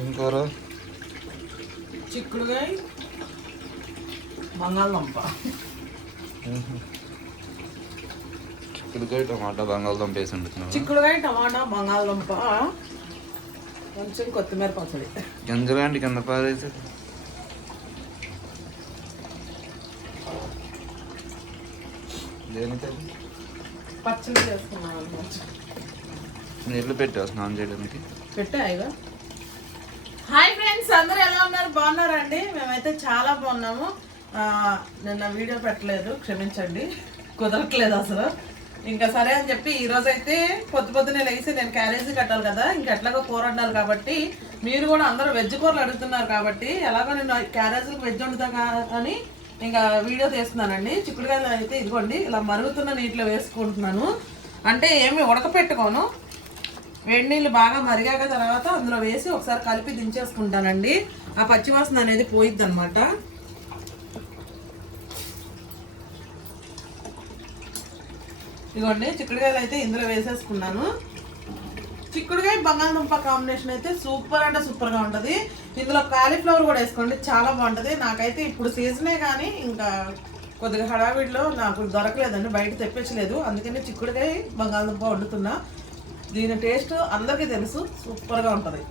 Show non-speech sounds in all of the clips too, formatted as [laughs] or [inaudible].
ఏం కూర చిక్కుడుగాయ బంగాళదుంప. చిక్కుడుకాయ టమాటా బంగాళదుంప వేసి వండుతున్నావా? చిక్కుడుగాయ టమాటా బంగాళదుంప కొంచెం కొత్తిమీర పచ్చడి. గింజలాంటి కింద పారేసి? దేనికది పచ్చడి చేసుకున్నాను నీళ్ళు పెట్టావు స్నానం చేయడానికి? పెట్టాయిగా హాయ్ ఫ్రెండ్స్ అందరూ ఎలా ఉన్నారు? బాగున్నారండి? మేమైతే చాలా బాగున్నాము. నిన్న వీడియో పెట్టలేదు క్షమించండి. కుదరట్లేదు అసలు. ఇంకా సరే అని చెప్పి ఈరోజు అయితే పొద్దు పొద్దునే లేచి నేను క్యారేజీ కట్టాలి కదా ఇంకా ఎట్లాగో కూర వండాలి కాబట్టి మీరు కూడా అందరూ వెజ్ కూరలు అడుగుతున్నారు కాబట్టి ఎలాగో నేను క్యారేజీలకు వెజ్ వండుతా అని ఇంకా వీడియో తీస్తున్నానండి. చిక్కుడుకాయలు అయితే ఇదిగోండి ఇలా మరుగుతున్న నీటిలో వేసుకుంటున్నాను. అంటే ఏమి ఉడకపెట్టుకోను. వేడి నీళ్ళు బాగా మరిగాక తర్వాత అందులో వేసి ఒకసారి కలిపి దించేసుకుంటానండి. ఆ పచ్చివాసన అనేది పోయిద్ది అనమాట ఇదిగోండి చిక్కుడుకాయలు అయితే ఇందులో వేసేసుకున్నాను. చిక్కుడుకాయ బంగాళదుంప కాంబినేషన్ అయితే సూపర్ అంటే సూపర్గా ఉంటుంది. ఇందులో కాలీఫ్లవర్ కూడా వేసుకోండి చాలా బాగుంటుంది. నాకైతే ఇప్పుడు సీజనే కానీ ఇంకా కొద్దిగా హడావిడిలో నాకు దొరకలేదండి బయట తెప్పించలేదు. అందుకని చిక్కుడుకాయ బంగాళదుంప వండుతున్నా. దీని టేస్ట్ అందరికీ తెలుసు సూపర్గా ఉంటుంది.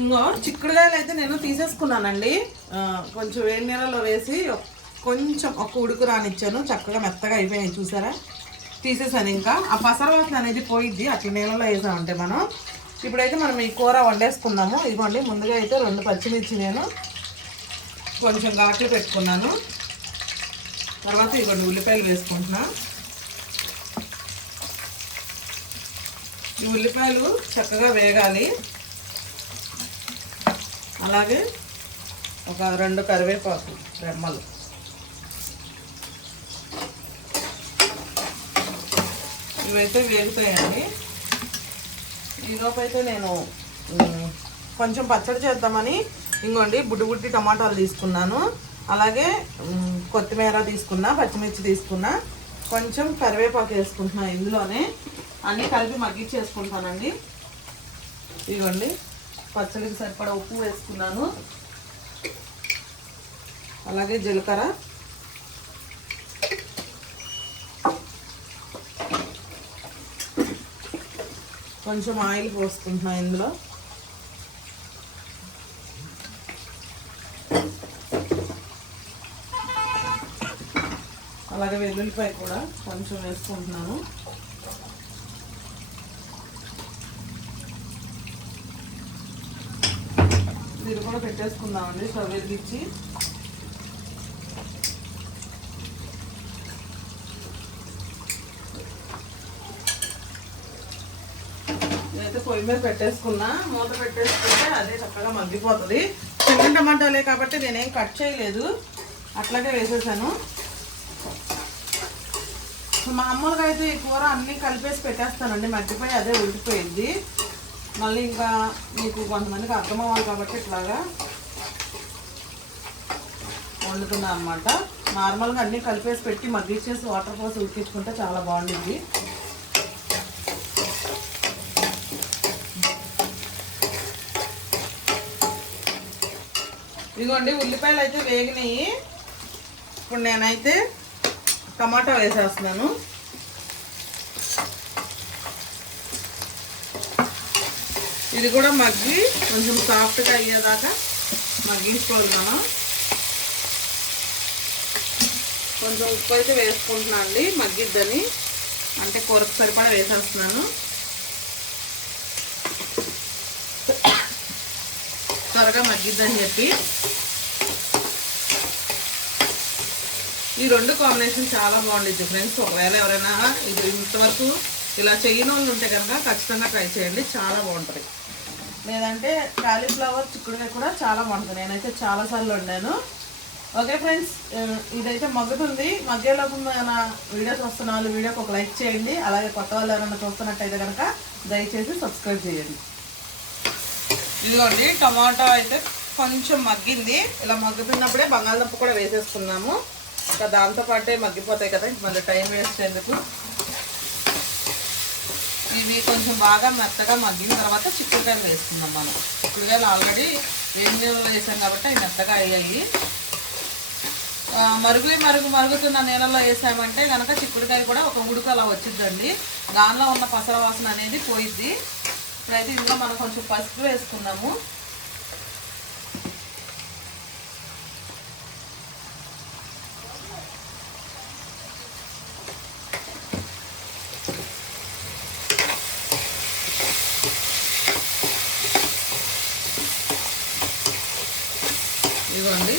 ఇంకో చిక్కుడుకాయలు అయితే నేను తీసేసుకున్నానండి. కొంచెం వేడి నీళ్ళలో వేసి కొంచెం ఒక ఉడుకు రానిచ్చాను. చక్కగా మెత్తగా అయిపోయాయి చూసారా? తీసేసాను ఇంకా. ఆ పసర అనేది పోయిద్ది అట్లా నీళ్ళలో వేసామంటే మనం. ఇప్పుడైతే మనం ఈ కూర వండేసుకుందాము. ఇదిగోండి ముందుగా అయితే రెండు పచ్చిమిర్చి నేను కొంచెం గాట్లు పెట్టుకున్నాను. తర్వాత ఇదిగోండి ఉల్లిపాయలు వేసుకుంటున్నా. ఈ ఉల్లిపాయలు చక్కగా వేగాలి. అలాగే ఒక రెండు కరివేపాకు రెమ్మలు. ఇవైతే వేగుతాయండి. ఈలోపు అయితే నేను కొంచెం పచ్చడి చేద్దామని ఇంకోండి బుడ్డి బుడ్డి టమాటాలు తీసుకున్నాను. అలాగే కొత్తిమీర తీసుకున్నా పచ్చిమిర్చి తీసుకున్నా కొంచెం కరివేపాకు వేసుకుంటున్నా ఇందులోనే. అన్నీ కలిపి మగ్గిచ్చేసుకుంటానండి ఇదిగోండి పచ్చడికి సరిపడా ఉప్పు వేసుకున్నాను. అలాగే జీలకర్ర. కొంచెం ఆయిల్ పోసుకుంటున్నా ఇందులో. అలాగే వెల్లుల్లిపాయ కూడా కొంచెం వేసుకుంటున్నాను. మీరు కూడా పెట్టేసుకుందామండి స్టవ్ వెలిగించి నేనైతే పొయ్యి మీద పెట్టేసుకున్నా మూత పెట్టేసుకుంటే అదే చక్కగా మగ్గిపోతుంది. చిన్న టమాటాలే కాబట్టి నేనేం కట్ చేయలేదు అట్లాగే వేసేసాను. మామూలుగా అయితే ఈ కూర అన్నీ కలిపేసి పెట్టేస్తానండి. మర్చిపోయి అదే ఉడికిపోయింది. మళ్ళీ ఇంకా మీకు కొంతమందికి అర్థం అవ్వాలి కాబట్టి ఇట్లాగా వండుతున్నాను అనమాట నార్మల్గా అన్నీ కలిపేసి పెట్టి మగ్గిచ్చేసి వాటర్ పోసి ఉడికించుకుంటే చాలా బాగుంటుంది ఇదిగోండి ఉల్లిపాయలు అయితే వేగినాయి. ఇప్పుడు నేనైతే టమాటా వేసేస్తున్నాను. ఇది కూడా మగ్గి కొంచెం సాఫ్ట్గా అయ్యేదాకా మగ్గించుకోవాలి మనం కొంచెం ఉప్పు అయితే వేసుకుంటున్నాను అండి మగ్గిద్దని. అంటే కూరకు సరిపడా వేసేస్తున్నాను. త్వరగా మగ్గిద్దని చెప్పి. ఈ రెండు కాంబినేషన్ చాలా బాగుండిద్ది ఫ్రెండ్స్. ఒకవేళ ఎవరైనా ఇది ఇంతవరకు ఇలా చేయని వాళ్ళు ఉంటే కనుక ఖచ్చితంగా ట్రై చేయండి. చాలా బాగుంటుంది. లేదంటే కాలీఫ్లవర్ చిక్కుడుకాయ కూడా చాలా బాగుంటుంది. నేనైతే చాలాసార్లు వండాను. ఓకే ఫ్రెండ్స్ ఇదైతే మగ్గుతుంది. మగ్గేలోపు మన వీడియోస్ వస్తున్న వాళ్ళు వీడియోకి ఒక లైక్ చేయండి. అలాగే కొత్త వాళ్ళు ఎవరైనా చూస్తున్నట్టయితే కనుక దయచేసి సబ్స్క్రైబ్ చేయండి. ఇదిగోండి టమాటా అయితే కొంచెం మగ్గింది. ఇలా మగ్గుతున్నప్పుడే బంగాళదుంప కూడా వేసేసుకున్నాము. ఇంకా దాంతో పాటే మగ్గిపోతాయి కదా. మళ్ళీ టైం వేస్ట్ ఎందుకు? ఇవి కొంచెం బాగా మెత్తగా మగ్గిన తర్వాత చిక్కుడుకాయలు వేసుకుందాం మనం. చిక్కుడుకాయలు ఆల్రెడీ వేడి నీళ్ళలో వేసాం కాబట్టి అవి మెత్తగా అయ్యాయి. మరుగులు మరుగు మరుగు మరుగుతున్న నీళ్ళలో వేసామంటే కనుక చిక్కుడుకాయ కూడా ఒక ఉడుకు అలా వచ్చిందండి దానిలో ఉన్న పసర వాసన అనేది పోయిద్ది. ఇప్పుడైతే ఇందులో మనం కొంచెం పసుపు వేసుకున్నాము ఇదిగోండి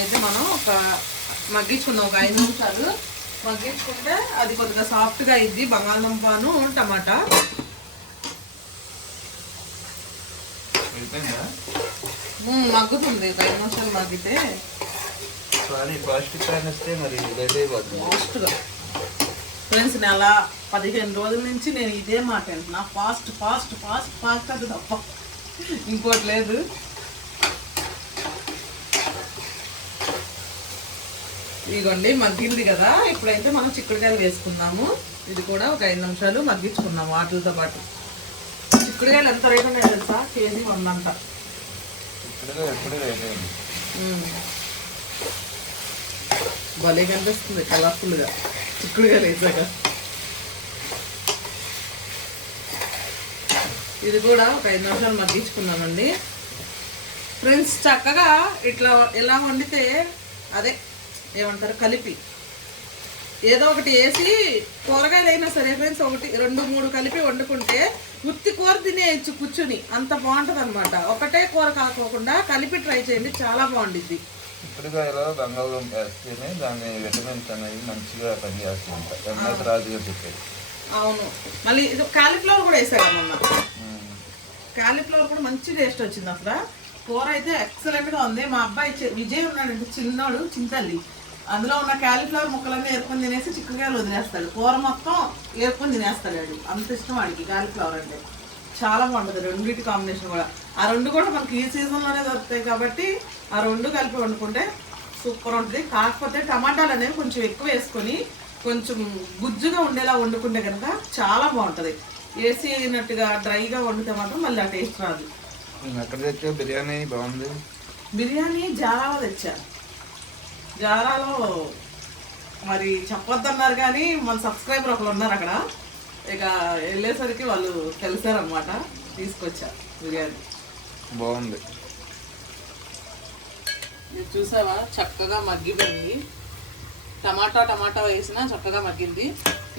దీన్నైతే మనం ఒక మగ్గించుకుందాం. ఒక ఐదు నిమిషాలు మగ్గించుకుంటే అది కొద్దిగా సాఫ్ట్గా అయింది బంగాళదుంపను టమాటా. మగ్గుతుంది. ఒక ఐదు నిమిషాలు మగ్గితే ఫాస్ట్గా. ఫ్రెండ్స్ నెల పదిహేను రోజుల నుంచి నేను ఇదే మాట ఫాస్ట్ ఫాస్ట్ ఫాస్ట్ ఫాస్ట్ అది తప్ప. ఇంకోటి లేదు. ఇదిగోండి మగ్గింది కదా. ఇప్పుడైతే మనం చిక్కుడుకాయలు వేసుకుందాము. ఇది కూడా ఒక ఐదు నిమిషాలు మగ్గించుకుందాం వాటితో పాటు. చిక్కుడుకాయలు ఎంత రేట్ ఉన్నాయి తెలుసా? కేజీ వందంట. భలే కనిపిస్తుంది కలర్ఫుల్గా చిక్కుడుగా వేసాక. ఇది కూడా ఒక ఐదు నిమిషాలు మగ్గించుకున్నామండి ఫ్రెండ్స్ చక్కగా ఇట్లా ఇలా వండితే అదే ఏమంటారు కలిపి. ఏదో ఒకటి వేసి కూరగాయలు అయినా సరే ఫ్రెండ్స్ ఒకటి రెండు మూడు కలిపి వండుకుంటే ఉత్తి కూర తినేయచ్చు కూర్చుని అంత బాగుంటుంది అనమాట ఒకటే కూర కాకోకుండా కలిపి ట్రై చేయండి చాలా బాగుండిద్ది. చిక్కుడుకాయలో బంగాళదుంప వేస్తేనే దాని విటమిన్స్ అనేవి మంచిగా పనిచేస్తూ ఉంటాయి ఎంఎస్ రాజు గారు చెప్పారు అవును. మళ్ళీ ఇది కాలీఫ్లవర్ కూడా వేసాడు మొన్న. కాలీఫ్లవర్ కూడా మంచి టేస్ట్ వచ్చింది అసలు. కూర అయితే ఎక్సలెంట్గా ఉంది. మా అబ్బాయి విజయ్ ఉన్నాడంటే చిన్నోడు చింతల్లి. అందులో ఉన్న కాలీఫ్లవర్ ముక్కలన్నీ ఏరుకొని తినేసి చిక్కుడుకాయలు వదిలేస్తాడు. కూర మొత్తం ఏరుకొని తినేస్తాడు అంత ఇష్టం వాడికి కాలీఫ్లవర్ అంటే. చాలా బాగుంటుంది. రెండింటి కాంబినేషన్ కూడా. ఆ రెండు కూడా మనకి ఈ సీజన్లోనే దొరుకుతాయి కాబట్టి ఆ రెండు కలిపి వండుకుంటే సూపర్ ఉంటుంది. కాకపోతే టమాటాలు అనేవి కొంచెం ఎక్కువ వేసుకొని కొంచెం గుజ్జుగా ఉండేలా వండుకుంటే కనుక చాలా బాగుంటుంది. వేసినట్టుగా డ్రైగా వండితే మాత్రం మళ్ళీ ఆ టేస్ట్ రాదు. బిర్యానీ బాగుంది. బిర్యానీ జారాలో తెచ్చా? జారాలో మరి చెప్పొద్దన్నారు కానీ మన సబ్స్క్రైబర్ ఒకరు ఉన్నారు అక్కడ. ఇక వెళ్ళేసరికి వాళ్ళు తెలిసారనమాట తీసుకొచ్చా బిర్యానీ. బాగుంది. మీరు చూసావా? చక్కగా మగ్గిపోయింది. టమాటా టమాటా వేసినా చక్కగా మగ్గింది.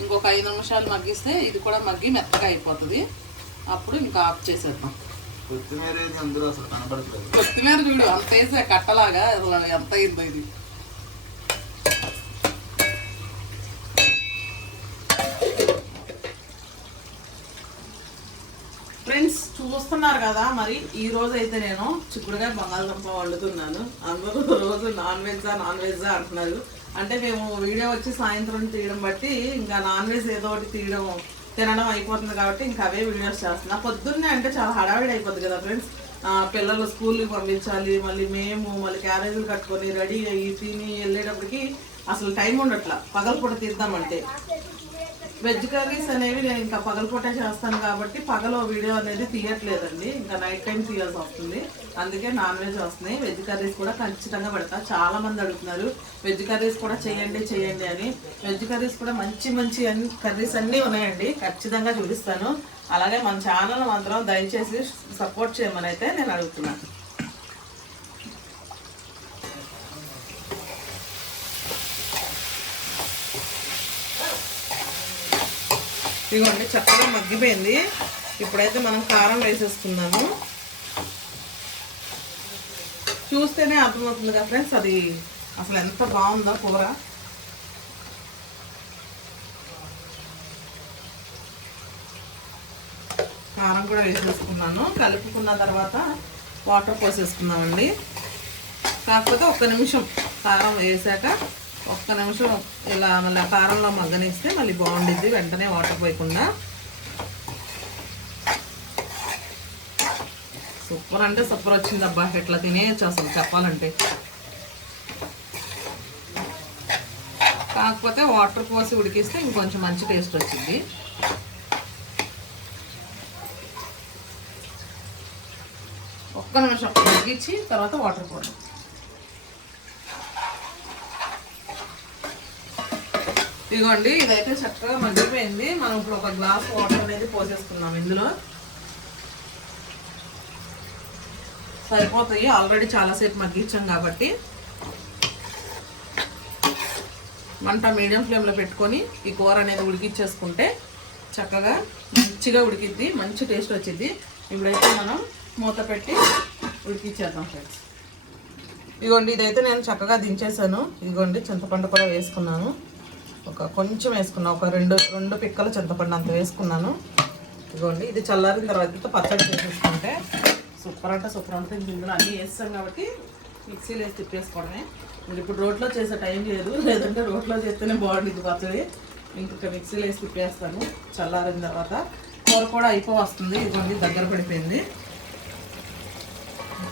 ఇంకొక ఐదు నిమిషాలు మగ్గిస్తే ఇది కూడా మగ్గి మెత్తగా అయిపోతుంది. అప్పుడు ఇంకా ఆఫ్ చేసేద్దాం. కొత్తిమీర కొత్తిమీర చూడు అంత వేసే కట్టలాగా అసలు ఎంత అయిందో ఇది ఫ్రెండ్స్ చూస్తున్నారు కదా మరి ఈ రోజు అయితే నేను చిక్కుడుగా బంగాళదుంప వండుతున్నాను. అందరూ రోజు నాన్ వెజ్జా నాన్ వెజ్జా అంటున్నారు. అంటే మేము వీడియో వచ్చి సాయంత్రం తీయడం బట్టి ఇంకా నాన్ వెజ్ ఏదో ఒకటి తీయడం తినడం అయిపోతుంది కాబట్టి ఇంకా అవే వీడియోస్ చేస్తున్నా. పొద్దున్నే అంటే చాలా హడావిడి అయిపోద్ది కదా ఫ్రెండ్స్. పిల్లలు స్కూల్కి పంపించాలి మళ్ళీ మేము మళ్ళీ క్యారేజీలు కట్టుకొని రెడీ అయ్యి తిని వెళ్ళేటప్పటికి అసలు టైం ఉండట్లా. పగలపూట తీద్దామంటే. వెజ్ కర్రీస్ అనేవి నేను ఇంకా పగలపూట చేస్తాను కాబట్టి పగల వీడియో అనేది తీయట్లేదండి. ఇంకా నైట్ టైం తీయాల్సి వస్తుంది. అందుకే నాన్ వెజ్ వస్తున్నాయి. వెజ్ కర్రీస్ కూడా ఖచ్చితంగా పెడతా. చాలా మంది అడుగుతున్నారు వెజ్ కర్రీస్ కూడా చేయండి చేయండి అని. వెజ్ కర్రీస్ కూడా మంచి మంచి కర్రీస్ అన్నీ ఉన్నాయండి. ఖచ్చితంగా చూపిస్తాను. అలాగే మన ఛానల్ మాత్రం దయచేసి సపోర్ట్ చేయమని అయితే నేను అడుగుతున్నాను. ఇదిగోండి చక్కగా మగ్గిపోయింది. ఇప్పుడైతే మనం కారం వేసేసుకుందాము. చూస్తేనే అర్థమవుతుంది కదా ఫ్రెండ్స్ అది అసలు ఎంత బాగుందో కూర. కారం కూడా వేసేసుకున్నాను. కలుపుకున్న తర్వాత వాటర్ పోసేసుకున్నామండి కాకపోతే ఒక్క నిమిషం కారం వేసాక ఒక్క నిమిషం ఇలా మళ్ళీ కారంలో మగ్గనిస్తే మళ్ళీ బాగుండిద్ది. వెంటనే వాటర్ పోయకుండా. సూపర్ అంటే సూపర్ వచ్చింది అబ్బా ఎట్లా తినేయచ్చు అసలు చెప్పాలంటే. కాకపోతే వాటర్ పోసి ఉడికిస్తే ఇంకొంచెం మంచి టేస్ట్ వచ్చింది. ఒక్క నిమిషం ఉడికించి తర్వాత వాటర్ పోవడం ఇదిగోండి ఇదైతే చక్కగా మగ్గిపోయింది. మనం ఇప్పుడు ఒక గ్లాస్ వాటర్ అనేది పోసేసుకున్నాం ఇందులో సరిపోతాయి. ఆల్రెడీ చాలాసేపు మగ్గించాం కాబట్టి. మంట మీడియం ఫ్లేమ్లో పెట్టుకొని ఈ కూర అనేది ఉడికిచ్చేసుకుంటే చక్కగా మంచిగా ఉడికిద్ది మంచి టేస్ట్ వచ్చింది ఇప్పుడైతే మనం మూత పెట్టి ఉడికిచ్చేద్దాం ఫ్రెండ్స్ ఇదిగోండి ఇదైతే నేను చక్కగా దించేసాను ఇదిగోండి చింతపండు కూడా వేసుకున్నాను. ఒక కొంచెం వేసుకున్నాను ఒక రెండు రెండు పిక్కలు చింతపండు అంత వేసుకున్నాను. ఇదిగోండి ఇది చల్లారిన తర్వాత పచ్చడి చేసేసుకుంటే సూపర్ అంటే సూపర్ ఉంటుంది. ఇందులో అన్నీ వేస్తాం కాబట్టి మిక్సీలో వేసి తిప్పేసుకోవడమే. మీరు ఇప్పుడు రోట్లో చేసే టైం లేదు. లేదంటే రోట్లో చేస్తేనే బాగుంటుంది పచ్చడి. ఇంకొక మిక్సీలో వేసి తిప్పేస్తాను. చల్లారిన తర్వాత కూర కూడా అయిపో వస్తుంది. ఇదిగోండి దగ్గర పడిపోయింది.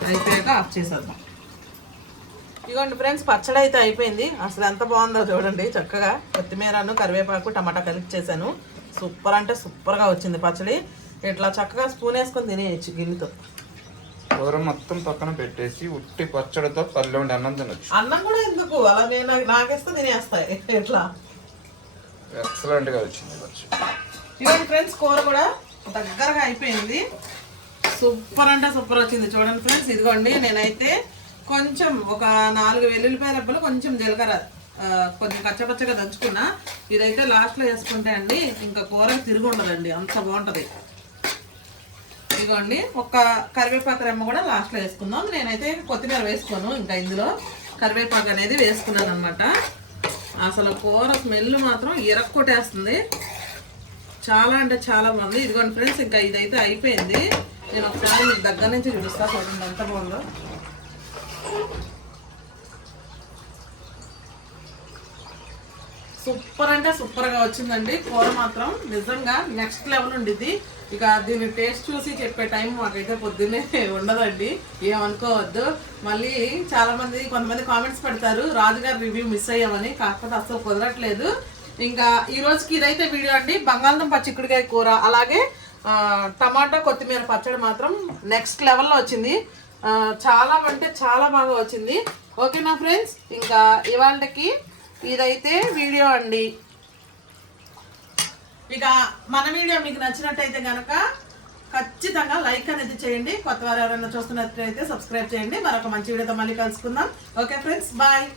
అయిపోయాక ఆఫ్ చేసేద్దాం. ఇదిగోండి ఫ్రెండ్స్ పచ్చడి అయితే అయిపోయింది. అసలు ఎంత బాగుందో చూడండి. చక్కగా కొత్తిమీరను కరివేపాకు టమాటా కలిపి చేశాను. సూపర్ అంటే సూపర్గా వచ్చింది పచ్చడి. ఇట్లా చక్కగా స్పూన్ వేసుకొని తినేయచ్చు గిన్నెతో. కూర మొత్తం పక్కన పెట్టేసి ఉట్టి పచ్చడితో పల్లె ఉండి అన్నం తినొచ్చు. అన్నం కూడా ఎందుకు? అలా నేను నాకేస్తే తినేస్తాయి. ఇట్లా ఎక్సలెంట్గా వచ్చింది ఇదిగోండి ఫ్రెండ్స్ కూర కూడా దగ్గరగా అయిపోయింది. సూపర్ అంటే సూపర్ వచ్చింది. చూడండి ఫ్రెండ్స్ ఇదిగోండి నేనైతే కొంచెం ఒక నాలుగు వెల్లుల్లిపాయ రెబ్బలు కొంచెం జీలకర్ర కొంచెం కచ్చపచ్చగా దంచుకున్నా ఇదైతే లాస్ట్లో వేసుకుంటే అండి ఇంకా కూర తిరిగి ఉండదండి అంత బాగుంటుంది. ఇదిగోండి ఒక కరివేపాకు రెమ్మ కూడా లాస్ట్లో వేసుకుందాం. నేనైతే కొత్తిమీర వేసుకోను ఇంకా ఇందులో కరివేపాకు అనేది వేసుకున్నాను అనమాట అసలు కూర స్మెల్ మాత్రం ఇరక్కొట్టేస్తుంది చాలా అంటే చాలా బాగుంది. ఇదిగోండి ఫ్రెండ్స్ ఇంకా ఇదైతే అయిపోయింది. నేను ఒకసారి మీకు దగ్గర నుంచి చూపిస్తాను చూడండి ఎంత బాగుందో. సూపర్ అంటే సూపర్గా వచ్చిందండి. కూర మాత్రం నిజంగా నెక్స్ట్ లెవెల్ ఉండిద్ది. ఇక దీని టేస్ట్ చూసి చెప్పే టైం మాకైతే పొద్దున్నే [laughs] ఉండదండి. ఏమనుకోవద్దు. మళ్ళీ చాలా మంది కొంతమంది కామెంట్స్ పెడతారు రాజుగారి రివ్యూ మిస్ అయ్యామని. కాకపోతే అసలు కుదరట్లేదు. ఇంకా ఈ రోజుకి ఇదైతే వీడియో అండి. బంగాళదుంప చిక్కుడుకాయ కూర అలాగే టమాటా కొత్తిమీర పచ్చడి మాత్రం నెక్స్ట్ లెవెల్లో వచ్చింది. చాలా అంటే చాలా బాగా వచ్చింది. ఓకేనా ఫ్రెండ్స్ ఇంకా ఇవాళకి ఇదైతే వీడియో అండి. ఇక మన వీడియో మీకు నచ్చినట్టయితే కనుక ఖచ్చితంగా లైక్ అనేది చేయండి. కొత్త వారు ఎవరైనా చూస్తున్నట్లయితే సబ్స్క్రైబ్ చేయండి. మరొక మంచి వీడియోతో మళ్ళీ కలుసుకుందాం. Okay friends bye.